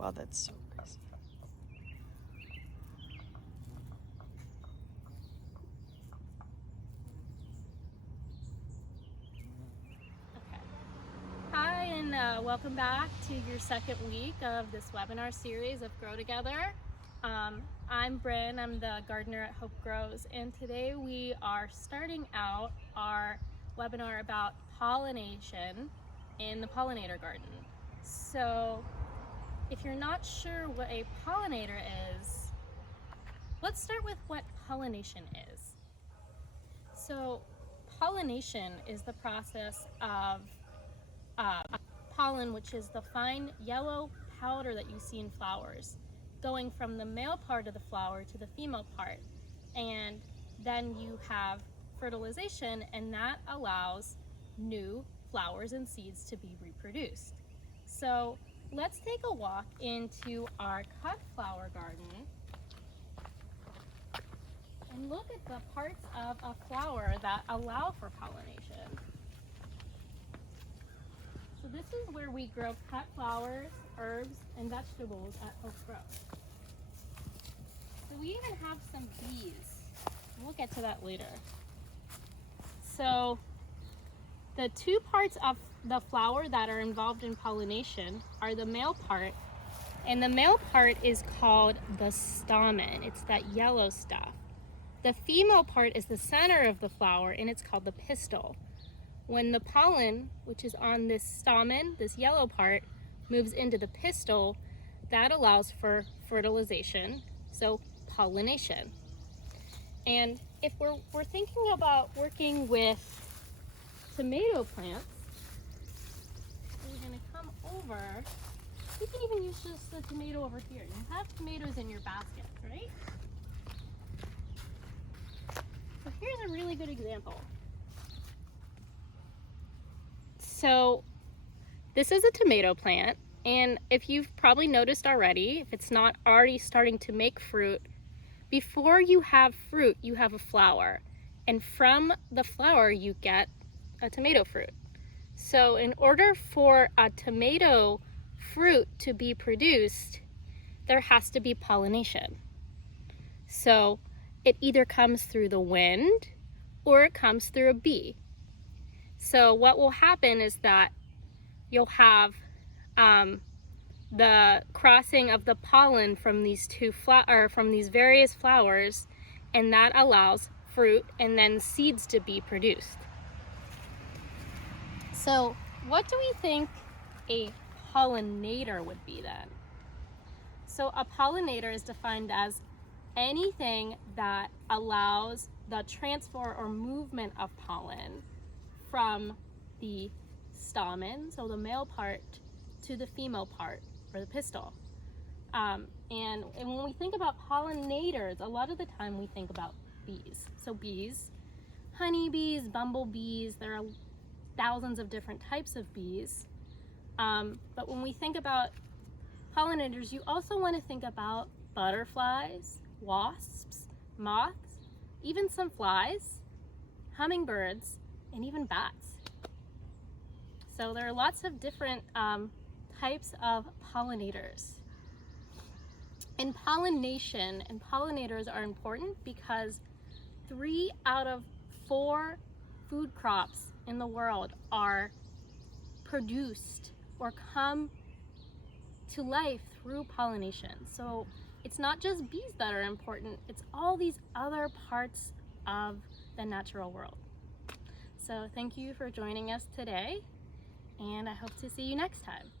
Wow, that's so crazy. Okay. Hi, and welcome back to your second week of this webinar series of Grow Together. I'm Bryn, I'm the gardener at Hope Grows, and today we are starting out our webinar about pollination in the pollinator garden. So if you're not sure what a pollinator is, let's start with what pollination is. So pollination is the process of pollen, which is the fine yellow powder that you see in flowers, going from the male part of the flower to the female part. And then you have fertilization, and that allows new flowers and seeds to be reproduced. So let's take a walk into our cut flower garden and look at the parts of a flower that allow for pollination. So this is where we grow cut flowers, herbs, and vegetables at Hope Grows. So we even have some bees. We'll get to that later. So the two parts of the flower that are involved in pollination are the male part, and the male part is called the stamen. It's that yellow stuff. The female part is the center of the flower, and it's called the pistil. When the pollen, which is on this stamen, this yellow part, moves into the pistil, that allows for fertilization, so pollination. And if we're thinking about working with tomato plants, we're going to come over. You can even use just the tomato over here. You have tomatoes in your basket, right? So here's a really good example. So this is a tomato plant, and if you've probably noticed already, if it's not already starting to make fruit, before you have fruit, you have a flower, and from the flower you get a tomato fruit. So in order for a tomato fruit to be produced, there has to be pollination. So it either comes through the wind or it comes through a bee. So what will happen is that you'll have the crossing of the pollen from these from these various flowers, and that allows fruit and then seeds to be produced. So what do we think a pollinator would be then? So a pollinator is defined as anything that allows the transfer or movement of pollen from the stamen, so the male part, to the female part, or the pistil. And when we think about pollinators, a lot of the time we think about bees. So bees, honeybees, bumblebees, there are thousands of different types of bees. But when we think about pollinators, you also want to think about butterflies, wasps, moths, even some flies, hummingbirds, and even bats. So there are lots of different types of pollinators. And pollination and pollinators are important because 3 out of 4 food crops in the world are produced or come to life through pollination. So it's not just bees that are important, it's all these other parts of the natural world. So thank you for joining us today, and I hope to see you next time.